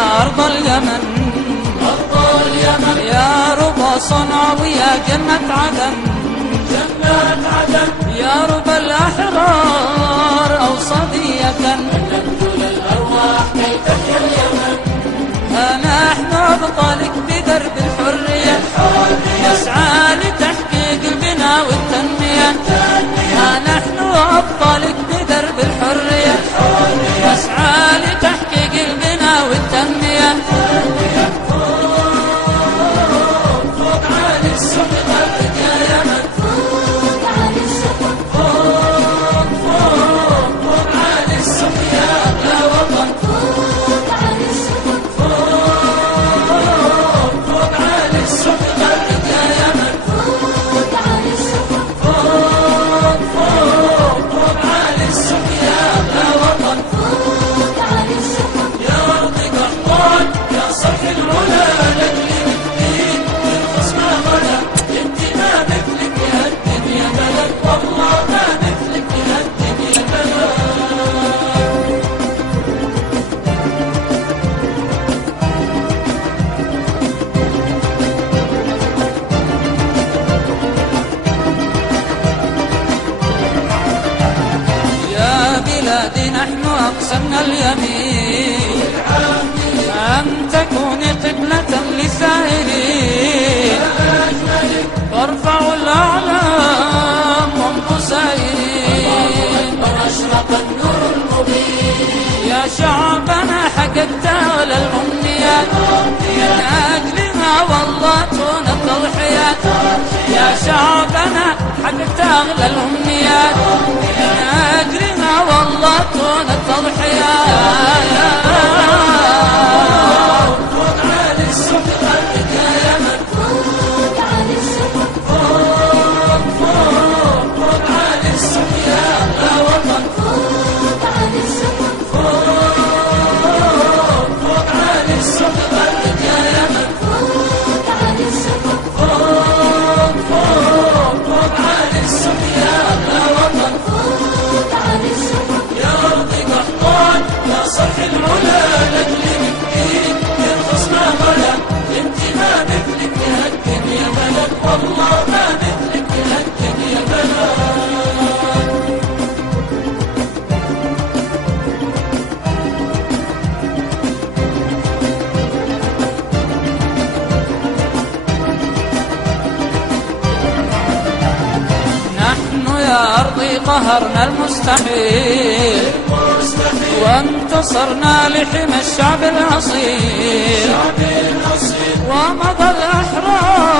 يا أرض اليمن، يا ربى صنعاء ويا جنة عدن، يا ربى الأحرار أوصدية، الأرواح كي تحيا اليمن. نحن أبطالك بدرب الحرية، نسعى لتحقيق البناء والتنمية. نحن أبطالك بدرب الحرية، نسعى لتحقيق البناء والتنمية. فوق عالي السقف غربك يا يمن، فوق عالي السقف، فوق عالي السقف يا أغلى وطن، فوق عالي السقف، فوق عالي السقف غربك يا يمن، فوق عالي السقف، فوق عالي السقف يا أغلى وطن، فوق عالي السقف. يا أرض قحطان يا صرح العلا لأجل الدين يرخص ما غلا، انت ما مثلك يا الدنيا بلد، والله ما مثلك يا الدنيا بلد. يا بلادي نحن أقسمنا اليمين أن تكوني قبلة للسائرين، وارفعوا الأعلام وامضوا سائرين. أشرق النور المبين، يا شعبنا حققت أعلى الأمنيات، من أجلها والله تون التضحيات. يا شعبنا حققت أغلى الأمنيات، من أجلها والله تون التضحيات. فوق عالي السقف غربك يا يمن، فوق عالي السقف، فوق عالي السقف يا أغلى وطن، فوق عالي السقف، فوق عالي السقف غربك يا يمن، فوق عالي السقف، فوق عالي السقف يا أغلى وطن، فوق عالي السقف. يا أرض قحطان يا صرح العلا لأجل الدين يرخص ما غلا، انت ما مثلك يا الدنيا بلد، والله ما مثلك يا الدنيا بلد. نحن يا أرضي قهرنا المستحيل، وانتصرنا لحمى الشعب الأصيل، ومضى الأحرار